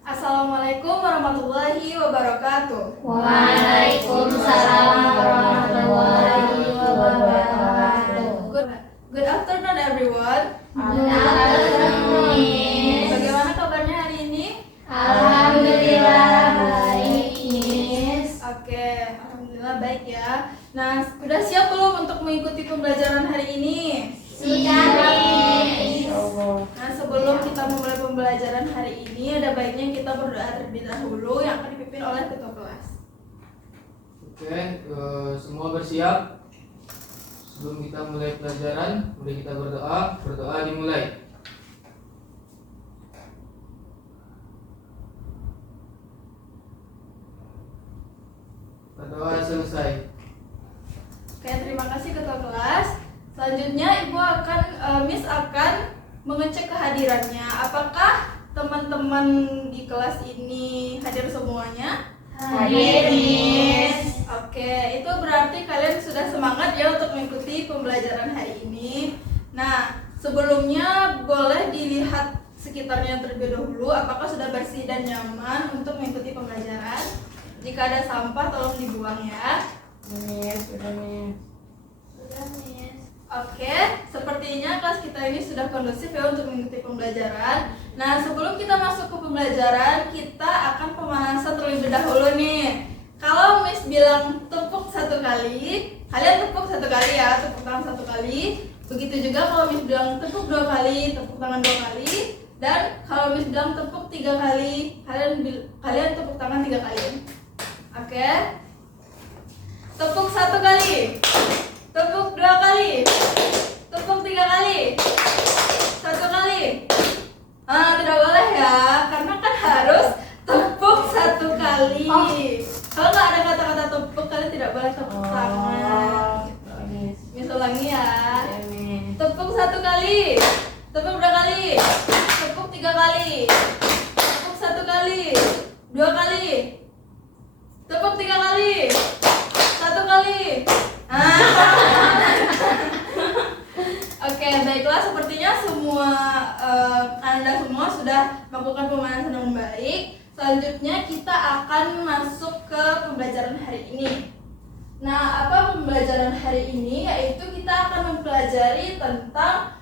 Assalamualaikum warahmatullahi wabarakatuh. Waalaikumsalam warahmatullahi wabarakatuh. Good afternoon everyone. Good afternoon, Miss. Bagaimana kabarnya hari ini? Alhamdulillah baik, Miss. Oke, alhamdulillah baik ya. Nah, sudah siap belum untuk mengikuti pembelajaran hari ini? Sudah, Miss. Nah, sebelum kita memulai pembelajaran hari ini, ada baiknya kita berdoa terlebih dahulu yang akan dipimpin oleh ketua kelas. Oke, semua bersiap. Sebelum kita mulai pelajaran, mari kita berdoa. Berdoa dimulai. Berdoa selesai. Oke, terima kasih ketua kelas. Selanjutnya Miss akan mengecek kehadirannya. Apakah teman-teman di kelas ini hadir semuanya? Hadir, Miss. Oke, itu berarti kalian sudah semangat ya untuk mengikuti pembelajaran hari ini. Nah, sebelumnya boleh dilihat sekitarnya terlebih dahulu apakah sudah bersih dan nyaman untuk mengikuti pembelajaran. Jika ada sampah tolong dibuang ya. Sudah, Miss. Oke, sepertinya kelas kita ini sudah kondusif ya untuk mengikuti pembelajaran. Nah, sebelum kita masuk ke pembelajaran, kita akan pemanasan terlebih dahulu nih. Kalau Miss bilang tepuk satu kali, kalian tepuk satu kali ya, tepuk tangan satu kali. Begitu juga kalau Miss bilang tepuk dua kali, tepuk tangan dua kali. Dan kalau Miss bilang tepuk tiga kali, kalian tepuk tangan tiga kali. Oke? Tepuk satu kali. Tepuk dua kali. Tepuk tiga kali. Satu kali. Tidak boleh ya, karena kan harus tepuk satu kali. Kalau nggak ada kata-kata tepuk, kalian tidak boleh tepuk tangan. Miss ulangi ya. Tepuk satu kali. Tepuk dua kali. Tepuk tiga kali. Tepuk satu kali. Dua kali. Tepuk tiga kali. Satu kali. Oke, baiklah, sepertinya Anda semua sudah melakukan pemanasan dengan baik. Selanjutnya kita akan masuk ke pembelajaran hari ini. Nah, apa pembelajaran hari ini? Yaitu kita akan mempelajari tentang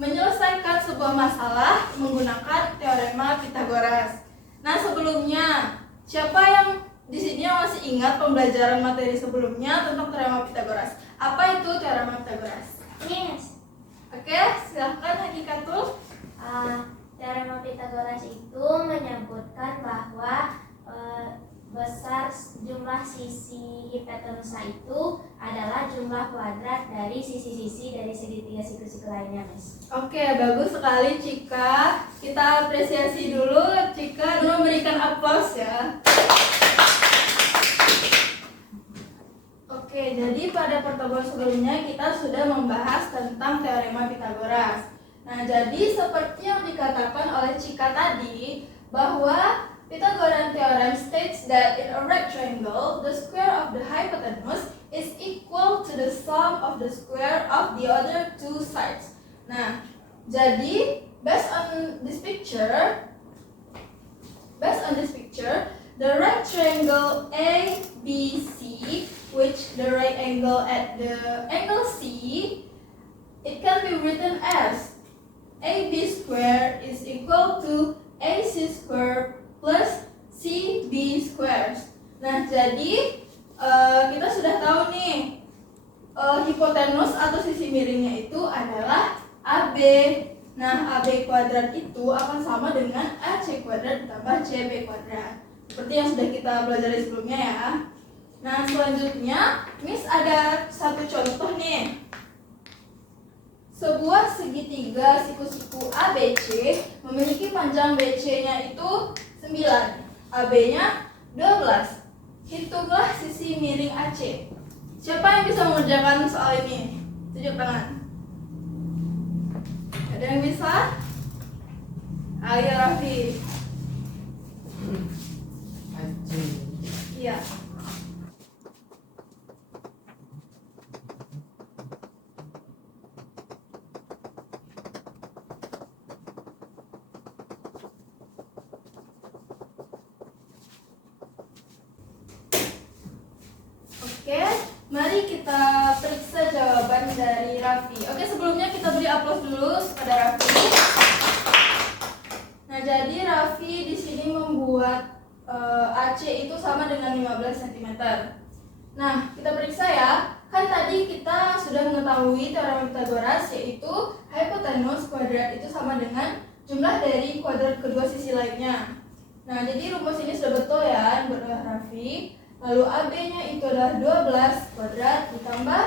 menyelesaikan sebuah masalah menggunakan teorema Pythagoras. Nah, sebelumnya siapa yang di sini yang masih ingat pembelajaran materi sebelumnya tentang teorema Pythagoras? Apa itu teorema Pythagoras? Miss. Oke, silahkan Hakikatul. Teorema Pythagoras itu menyebutkan bahwa besar jumlah sisi hipotenusa itu adalah jumlah kuadrat dari sisi-sisi dari segitiga siku-siku lainnya, Miss. Oke, bagus sekali Cika. Kita apresiasi dulu Cika dan memberikan aplaus ya. Oke, jadi pada pertemuan sebelumnya kita sudah membahas tentang teorema Pythagoras. Nah, jadi seperti yang dikatakan oleh Cika tadi, bahwa Pythagorean theorem states that in a rectangle, the square of the hypotenuse is equal to the sum of the square of the other two sides. Nah, jadi based on this picture, the right triangle ABC, which the right angle at the angle C, it can be written as AB squared is equal to AC squared plus CB squared. Nah, jadi kita sudah tahu nih hipotenus atau sisi miringnya itu adalah AB. Nah, AB kuadrat itu akan sama dengan AC kuadrat ditambah CB kuadrat. Seperti yang sudah kita pelajari sebelumnya ya. Nah, selanjutnya Miss ada satu contoh nih. Sebuah segitiga siku-siku ABC memiliki panjang BC-nya itu 9, AB-nya 12. Hitunglah sisi miring AC. Siapa yang bisa mengerjakan soal ini? Tunjuk tangan. Ada yang bisa? Ayo Raffi. Iya. mari kita periksa jawaban dari Raffi. Oke, sebelumnya kita beri aplaus dulu kepada Raffi. Nah, jadi Raffi di sini membuat AC itu sama dengan 15 cm. Nah, kita periksa ya. Kan tadi kita sudah mengetahui teorema Pythagoras, yaitu hipotenus kuadrat itu sama dengan jumlah dari kuadrat kedua sisi lainnya. Nah, jadi rumus ini sudah betul ya menurut Raffi. Lalu AB-nya itu adalah 12 kuadrat ditambah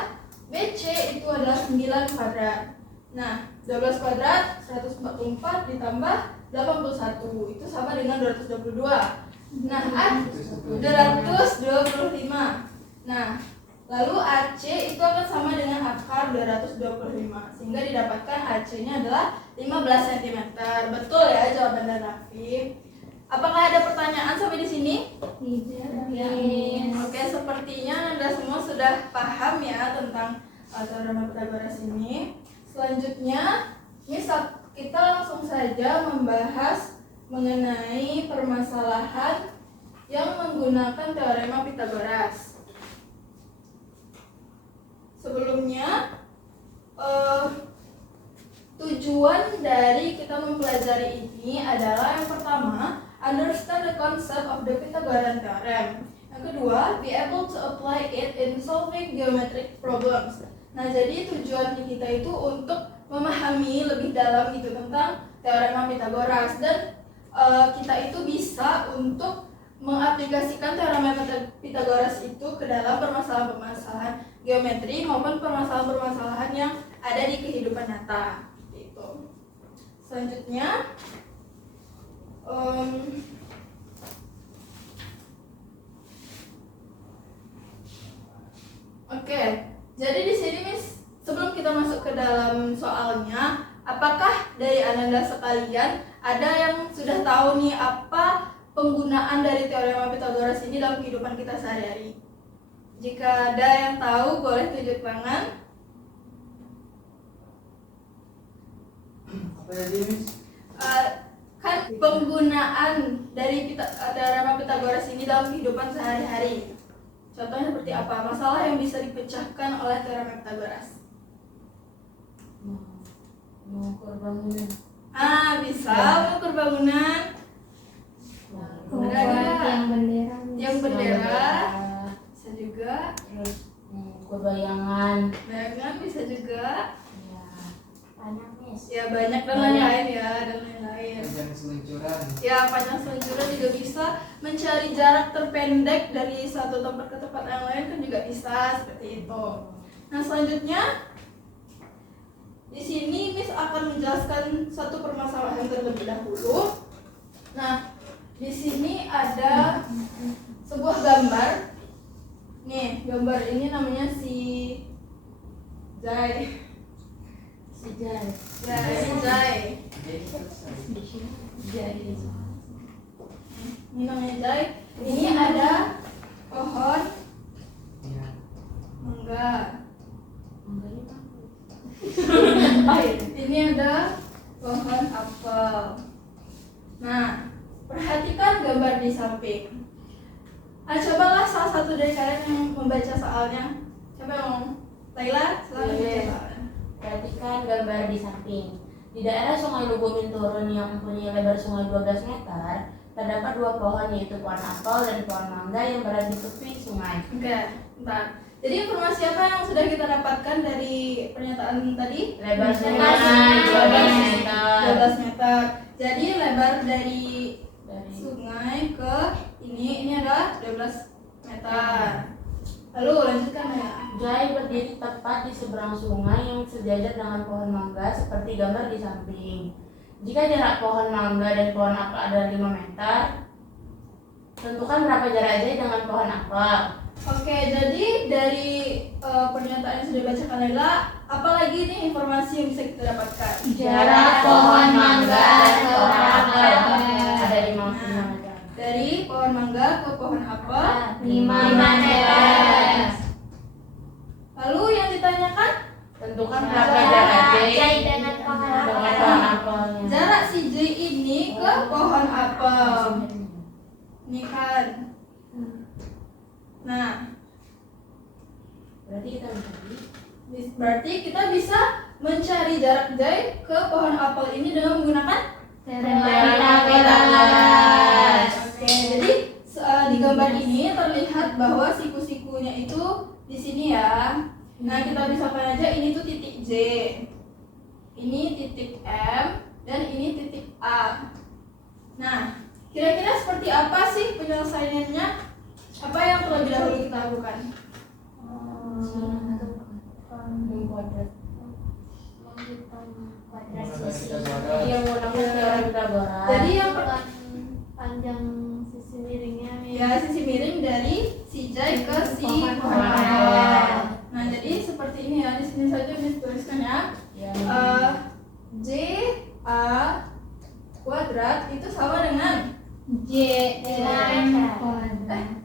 BC itu adalah 9 kuadrat. Nah, 12 kuadrat 144 ditambah 81 itu sama dengan 222. Nah, 225. Nah, lalu AC itu akan sama dengan akar 225 sehingga didapatkan AC-nya adalah 15 cm. Betul ya jawaban dari Raffi. Apakah ada pertanyaan sampai di sini? Yes. Oke, sepertinya Anda semua sudah paham ya tentang teorema Pythagoras ini. Selanjutnya, kita langsung saja membahas mengenai permasalahan yang menggunakan teorema Pythagoras. Sebelumnya, tujuan dari kita mempelajari ini adalah yang pertama, understand the concept of the Pythagorean theorem. Yang kedua, be able to apply it in solving geometric problems. Nah, jadi tujuan kita itu untuk memahami lebih dalam gitu tentang teorema Pythagoras dan kita itu bisa untuk mengaplikasikan teorema Pythagoras itu ke dalam permasalahan-permasalahan geometri maupun permasalahan-permasalahan yang ada di kehidupan nyata. Gitu. Selanjutnya, oke. Jadi di sini Miss, sebelum kita masuk ke dalam soalnya, apakah dari Ananda sekalian ada yang sudah tahu nih apa penggunaan dari teorema Pythagoras ini dalam kehidupan kita sehari-hari? Jika ada yang tahu, boleh tunjuk tangan. Apa tadi, Miss? Kan penggunaan dari teorema Pythagoras ini dalam kehidupan sehari-hari. Contohnya seperti apa? Masalah yang bisa dipecahkan oleh teorema Pythagoras. Mengukur bangunan. Bisa mengukur bangunan. Yang bendera. Yang bendera bisa juga. Terus mengukur bayangan. Bayangan bisa juga. Ya. Banyak, Miss. Ya banyak dan lain-lain ya, dan lain-lain. Panjang seluncuran. Ya, panjang seluncuran juga bisa, mencari jarak terpendek dari satu tempat ke tempat yang lain kan juga bisa seperti itu. Nah, selanjutnya di sini Miss akan menjelaskan satu permasalahan terlebih dahulu. Nah, di sini ada sebuah gambar. Nih, gambar ini namanya si Jai. Sejak. Jai. Jadi selesai. Jadi. Ini namanya Jai. Ini ada pohon Ya. mangga. Mangganya Ini ada pohon apel. Nah, perhatikan gambar di samping. Cobalah salah satu dari kalian yang membaca soalnya. Coba yang Laila, silakan baca soalnya. Perhatikan gambar di samping. Di daerah Sungai Lubumin Turun yang mempunyai lebar sungai 12 meter, terdapat dua pohon yaitu pohon apel dan pohon mangga yang berada di tepi sungai. Oke, bentar. Jadi informasi apa yang sudah kita dapatkan dari pernyataan tadi? Lebar sungai 12 meter. 12 meter. Jadi lebar dari Dari sungai ke ini adalah 12 meter. Lalu lanjutkan ya. Jai berdiri tepat di seberang sungai yang sejajar dengan pohon mangga seperti gambar di samping. Jika jarak pohon mangga dan pohon apel adalah 5 meter, tentukan berapa jarak Jai dengan pohon apel. Oke, jadi dari pernyataan yang sudah dibacakan Laila, apalagi nih informasi yang bisa kita dapatkan? Jarak pohon mangga dan pohon apel ada 5 Nah, meter. dari pohon mangga ke pohon apel 5 meter. Lalu yang ditanyakan Tentukan berapa jarak Jai dengan pohon dengan apel. pohon apelnya. jarak si J ini ke pohon apel. Ini kan. Nah, Berarti kita bisa mencari jarak J ke pohon apel ini dengan menggunakan Teorema Pythagoras. Oke, jadi di gambar ini terlihat bahwa siku-sikunya itu di sini ya. Nah, kita bisa apa aja, ini tuh titik J, ini titik M, dan ini titik A. Nah, kira-kira seperti apa sih penyelesaiannya? Apa yang terlebih dahulu kita lakukan? Yang menggunakan teorema Pythagoras. Jadi yang panjang sisi miringnya ya sisi miring dari si J ke si Pohon pohon apel. apel. Nah, jadi seperti ini ya. Di sini saja Miss tuliskan ya. J A kuadrat itu sama dengan J kuadrat.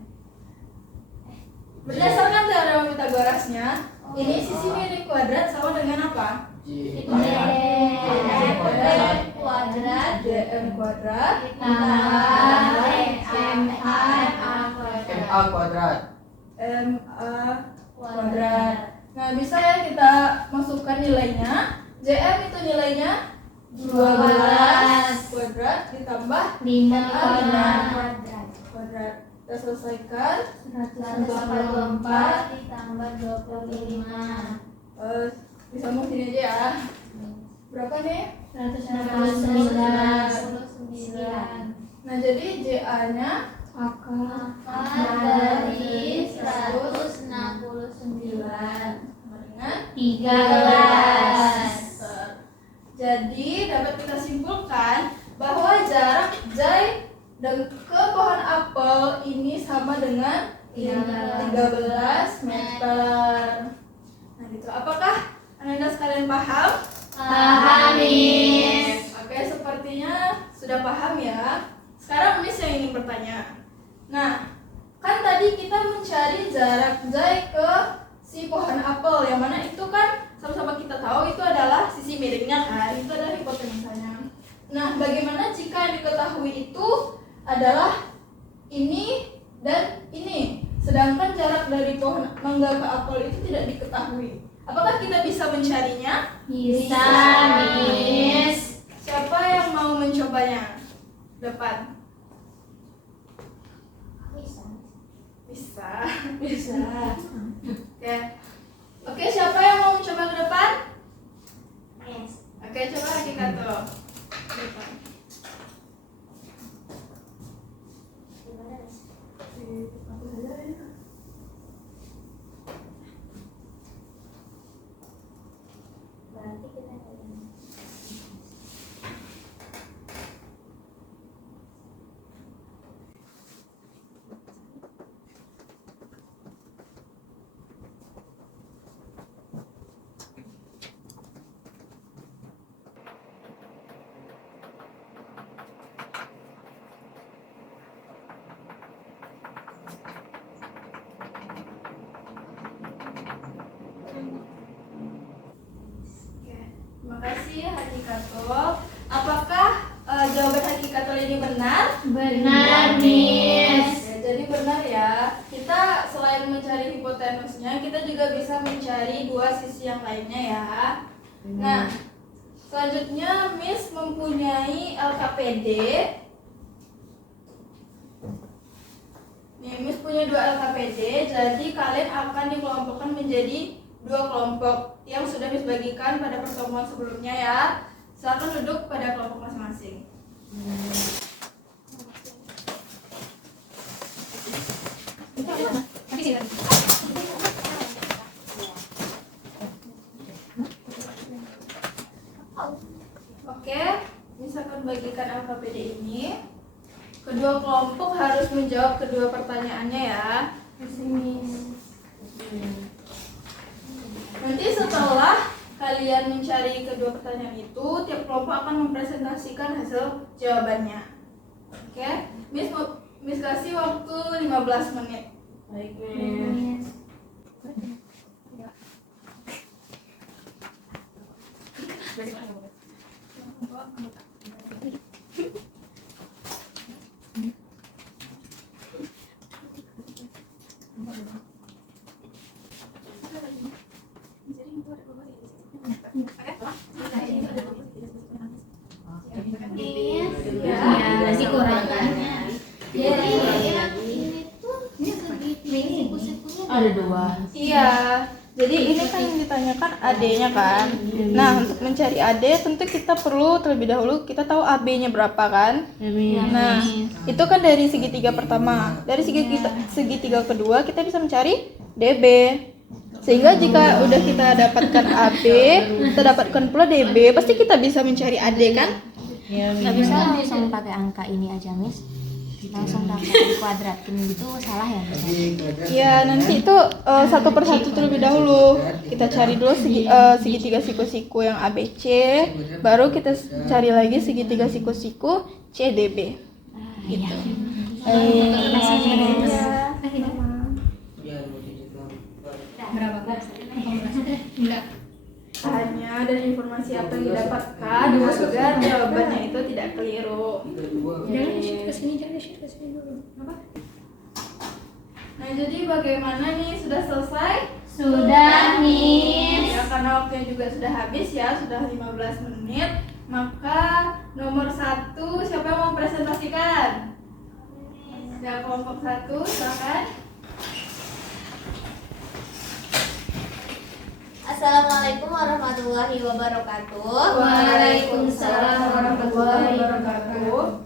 berdasarkan teorema Pythagorasnya, ini sisi miring kuadrat sama dengan apa? J Kuadrat JM kuadrat MA kuadrat. MA kuadrat. Nah, bisa ya kita masukkan nilainya. JM itu nilainya 12 kuadrat ditambah 5 kuadrat. Kita selesaikan. 144 ditambah 25 Bisa mau sini aja ya. Berapa nih? 169. Nah, jadi JA-nya Dari 169 sama dengan 13. Jadi dapat kita simpulkan bahwa jarak J dan ke pohon apel ini sama dengan 13 meter. Nah, gitu. Apakah Anda sekalian paham? Paham, Miss. Oke, sepertinya sudah paham ya. Sekarang Miss yang ingin bertanya. Nah, kan tadi kita mencari jarak J ke si pohon apel, yang mana itu kan sama-sama kita tahu itu adalah sisi miringnya kan, itu adalah hipotensanya. Nah, bagaimana jika yang diketahui itu adalah ini dan ini, sedangkan jarak dari pohon mangga ke apel itu tidak diketahui? Apakah kita bisa mencarinya? Bisa, Miss. Siapa yang mau mencobanya? Depan. Bisa. Oke, siapa yang mau mencoba ke depan? Oke, coba Hakikatul. Depan. Aku saja ya. Terima kasih Hakikatul. Apakah jawaban Hakikatul ini benar? Benar, Miss. Oke, jadi benar ya. Kita selain mencari hipotenusnya, kita juga bisa mencari dua sisi yang lainnya ya. Nah, selanjutnya Miss mempunyai LKPD. Nih, Miss punya dua LKPD, jadi kalian akan dikelompokkan menjadi dua kelompok yang sudah Miss bagikan pada pertemuan sebelumnya ya. Silakan duduk pada kelompok masing-masing. Oke, Miss akan bagikan LKPD ini. Kedua kelompok harus menjawab kedua pertanyaannya ya. Nanti setelah kalian mencari kedua pertanyaan itu, tiap kelompok akan mempresentasikan hasil jawabannya. Oke, Miss kasih waktu 15 menit. Baik, Miss. Ya, masih kurangannya. Jadi yang ini tuh siku-sikunya Ada 2. Iya, jadi ini kan yang ditanyakan AD-nya kan. Nah, untuk mencari AD tentu kita perlu terlebih dahulu kita tahu AB-nya berapa kan. Nah, itu kan dari segitiga pertama. Dari segitiga kedua kita bisa mencari DB. Sehingga jika udah kita dapatkan AB, kita dapatkan pula DB, pasti kita bisa mencari AD kan? nggak bisa langsung pakai angka ini aja, Miss. Langsung dapat dikuadratin gitu salah ya, Miss? Ya, nanti itu satu persatu terlebih dahulu. Kita cari dulu segitiga siku-siku yang ABC, baru kita cari lagi segitiga siku-siku CDB. Gitu. Berapa kelas? Enggak. Hanya dan informasi apa yang didapatkan agar jawabannya itu tidak keliru. Jangan shoot ke sini dulu. Apa? Nah, jadi bagaimana nih, sudah selesai? Sudah, Miss. Ya, karena waktunya juga sudah habis ya, sudah 15 menit. Maka nomor 1 siapa yang mau presentasikan? Ya, kelompok 1, silakan. Assalamualaikum warahmatullahi wabarakatuh. Waalaikumsalam warahmatullahi wabarakatuh.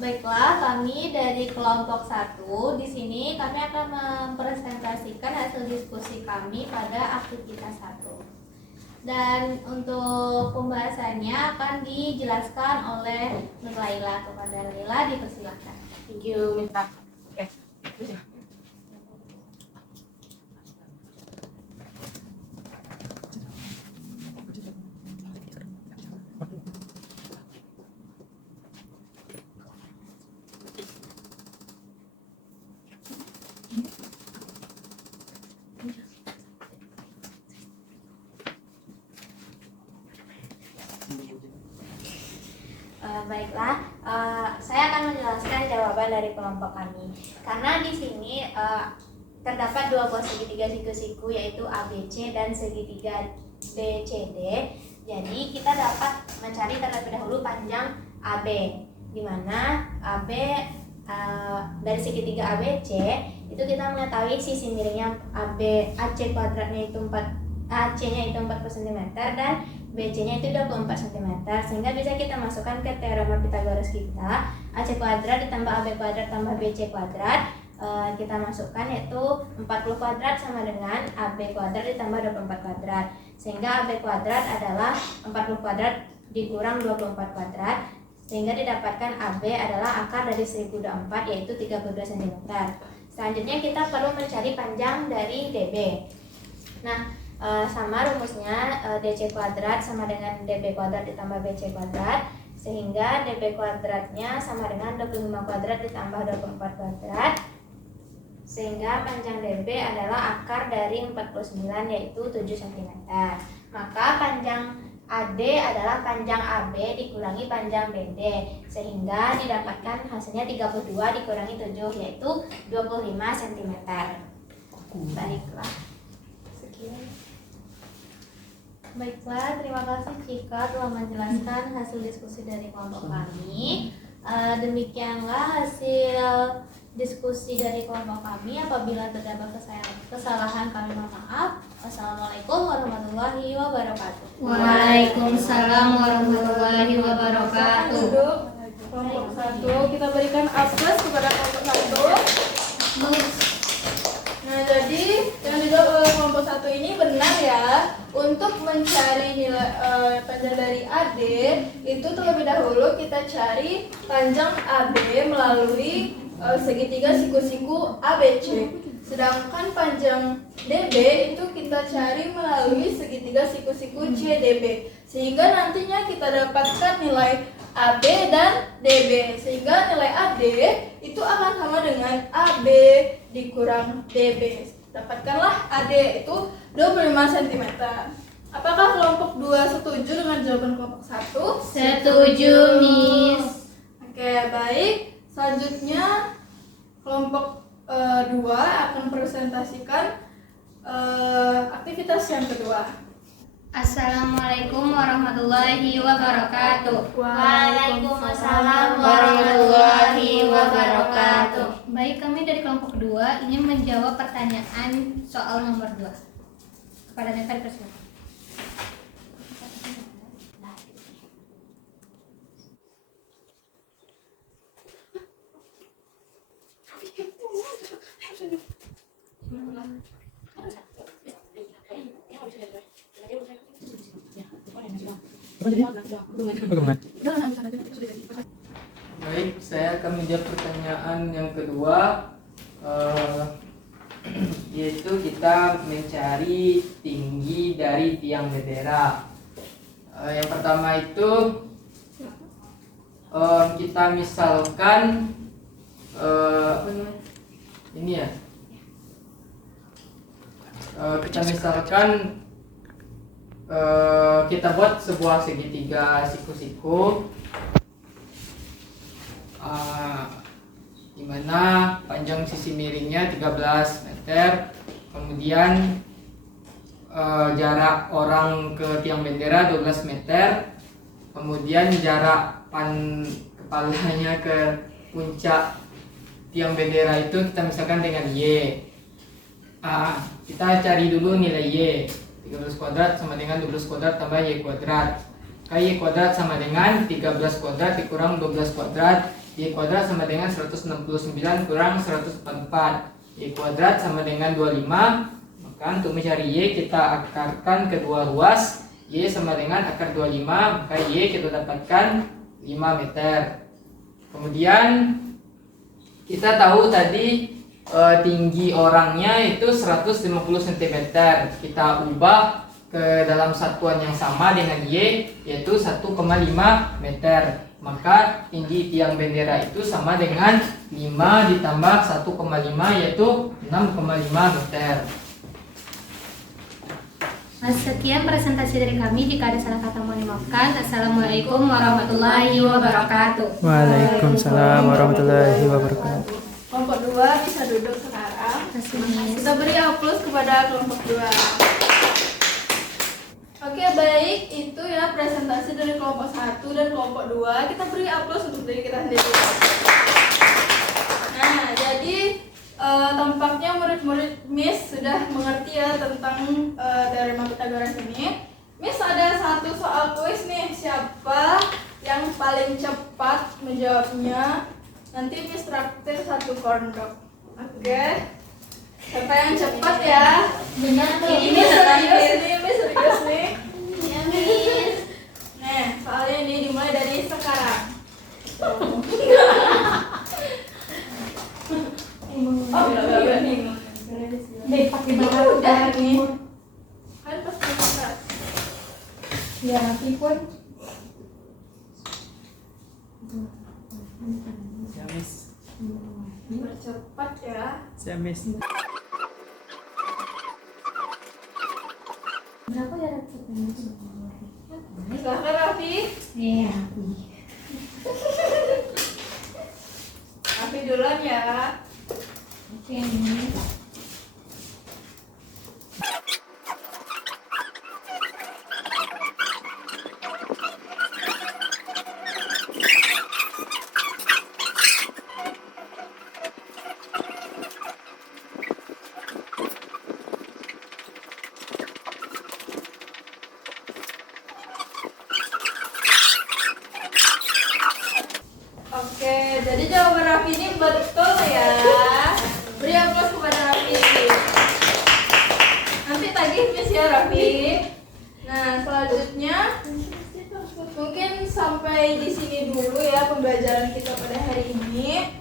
Baiklah, kami dari kelompok 1 di sini kami akan mempresentasikan hasil diskusi kami pada aktivitas 1. Dan untuk pembahasannya akan dijelaskan oleh Nur Laila. Kepada Laila dipersilakan. Thank you, Minta. Baiklah, saya akan menjelaskan jawaban dari kelompok kami. Karena di sini terdapat 2 buah segitiga siku-siku, yaitu ABC dan segitiga BCD. Jadi kita dapat mencari terlebih dahulu panjang AB, di mana AB dari segitiga ABC itu kita mengetahui sisi miringnya AC kuadratnya itu AC-nya itu 40 cm dan BC-nya itu 24 cm, sehingga bisa kita masukkan ke teorema Pythagoras kita. AC kuadrat ditambah AB kuadrat tambah BC kuadrat, kita masukkan yaitu 40 kuadrat sama dengan AB kuadrat ditambah 24 kuadrat, sehingga AB kuadrat adalah 40 kuadrat dikurang 24 kuadrat, sehingga didapatkan AB adalah akar dari 1024 yaitu 32 cm. Selanjutnya kita perlu mencari panjang dari DB. Nah, sama rumusnya DC kuadrat sama dengan DB kuadrat ditambah BC kuadrat, sehingga DB kuadratnya sama dengan 25 kuadrat ditambah 24 kuadrat, sehingga panjang DB adalah akar dari 49 yaitu 7 cm. Maka panjang AD adalah panjang AB dikurangi panjang BD, sehingga didapatkan hasilnya 32 dikurangi 7 yaitu 25 cm. Baiklah, sekian. Baiklah, terima kasih Cika telah menjelaskan hasil diskusi dari kelompok kami. Demikianlah hasil diskusi dari kelompok kami. Apabila terdapat kesalahan kami mohon maaf. Wassalamualaikum warahmatullahi wabarakatuh. Waalaikumsalam warahmatullahi wabarakatuh. Duduk. Kelompok 1, kita berikan aplaus kepada kelompok 1. Nah, jadi yang dijawab oleh kelompok 1 ini benar ya. Untuk mencari nilai panjang dari AD itu terlebih dahulu kita cari panjang AB melalui segitiga siku-siku ABC. Sedangkan panjang DB itu kita cari melalui segitiga siku-siku CDB. Sehingga nantinya kita dapatkan nilai AB dan DB. Sehingga nilai AD itu akan sama dengan AB dikurang DB. Dapatkanlah AD itu 25 cm. Apakah kelompok 2 setuju dengan jawaban kelompok 1? Setuju, Miss. Oke, baik. Selanjutnya kelompok 2 akan presentasikan aktivitas yang kedua. Assalamualaikum warahmatullahi wabarakatuh. Waalaikumsalam Warahmatullahi wabarakatuh. Baik, kami dari kelompok kedua ingin menjawab pertanyaan soal nomor 2. Kepada Neven persilakan. Baik, saya akan menjawab pertanyaan yang kedua, yaitu kita mencari tinggi dari tiang bendera. Yang pertama itu kita misalkan apa namanya? Ini ya. Kita misalkan kita buat sebuah segitiga siku-siku, di mana panjang sisi miringnya 13 meter, kemudian jarak orang ke tiang bendera 12 meter, kemudian jarak kepalanya ke puncak tiang bendera itu kita misalkan dengan Y. Kita cari dulu nilai Y. 13 kuadrat sama dengan 12 kuadrat tambah Y kuadrat. Y kuadrat sama dengan 13 kuadrat dikurang 12 kuadrat. Y kuadrat sama dengan 169 kurang 144. Y kuadrat sama dengan 25. Maka untuk mencari Y kita akarkan kedua ruas. Y sama dengan akar 25, maka Y kita dapatkan 5 meter. Kemudian kita tahu tadi tinggi orangnya itu 150 cm. Kita ubah ke dalam satuan yang sama dengan Y, yaitu 1,5 meter. Maka tinggi tiang bendera itu sama dengan 5 ditambah 1,5, yaitu 6,5 meter. Sekian presentasi dari kami. Jika ada salah kata mohon dimaafkan. Assalamualaikum warahmatullahi wabarakatuh. Waalaikumsalam warahmatullahi wabarakatuh. Kelompok 2 bisa duduk sekarang. Kita beri aplaus kepada kelompok 2. Oke, baik, itu ya presentasi dari kelompok 1 dan kelompok 2. Kita beri aplaus untuk diri kita sendiri. Nah, jadi tampaknya murid-murid Miss sudah mengerti ya tentang teorema Pythagoras ini. Miss ada satu soal kuis nih, siapa yang paling cepat menjawabnya? Nanti Miss traktir 1 corn dog. Oke. Siapa yang cepat ya? Benar tuh. Ini serius nih, Miss serius nih. Ya, Miss. Nah, soalnya ini dimulai dari sekarang. Enggak nih. Pakai Ini udah nih. Kan pasti bisa. ya nanti pun. Siamis. Bercepat ya. Siamis. Berapa jarak kita? Silahkan Raffi. Iya. Raffi duluan ya. Oke, ini. Oke, jadi jawaban Raffi ini betul ya. Beri aplaus kepada Raffi. Nanti tagih Miss ya Raffi. Nah, selanjutnya mungkin sampai di sini dulu ya pembelajaran kita pada hari ini.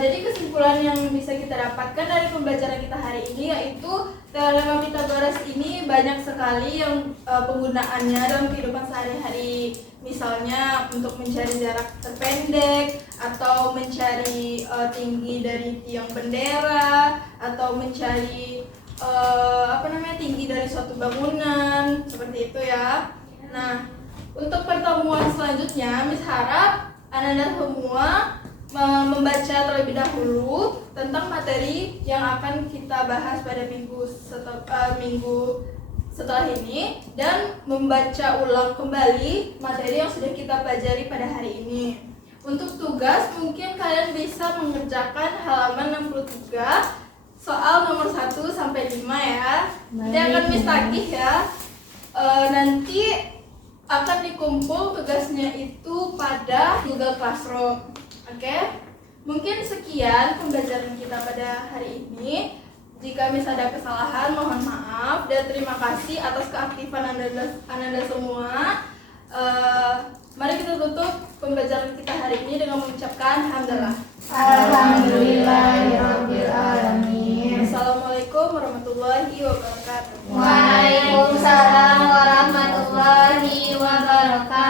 Jadi kesimpulan yang bisa kita dapatkan dari pembelajaran kita hari ini yaitu teorema Pythagoras ini banyak sekali yang penggunaannya dalam kehidupan sehari-hari. Misalnya untuk mencari jarak terpendek, atau mencari tinggi dari tiang bendera, atau mencari tinggi dari suatu bangunan, seperti itu ya. Nah, untuk pertemuan selanjutnya, Miss harap Anda semua membaca terlebih dahulu tentang materi yang akan kita bahas pada minggu setelah ini dan membaca ulang kembali materi yang sudah kita pelajari pada hari ini. Untuk tugas mungkin kalian bisa mengerjakan halaman 63 soal nomor 1 sampai 5 ya. Nanti akan Miss tagih ya. Nanti akan dikumpul tugasnya itu pada Google Classroom. Oke? Mungkin sekian pembelajaran kita pada hari ini. Jika Miss ada kesalahan, mohon maaf dan terima kasih atas keaktifan Anda semua. Mari kita tutup pembelajaran kita hari ini dengan mengucapkan alhamdulillah. Alhamdulillahirabbil alamin. Assalamualaikum warahmatullahi wabarakatuh. Waalaikumsalam warahmatullahi wabarakatuh.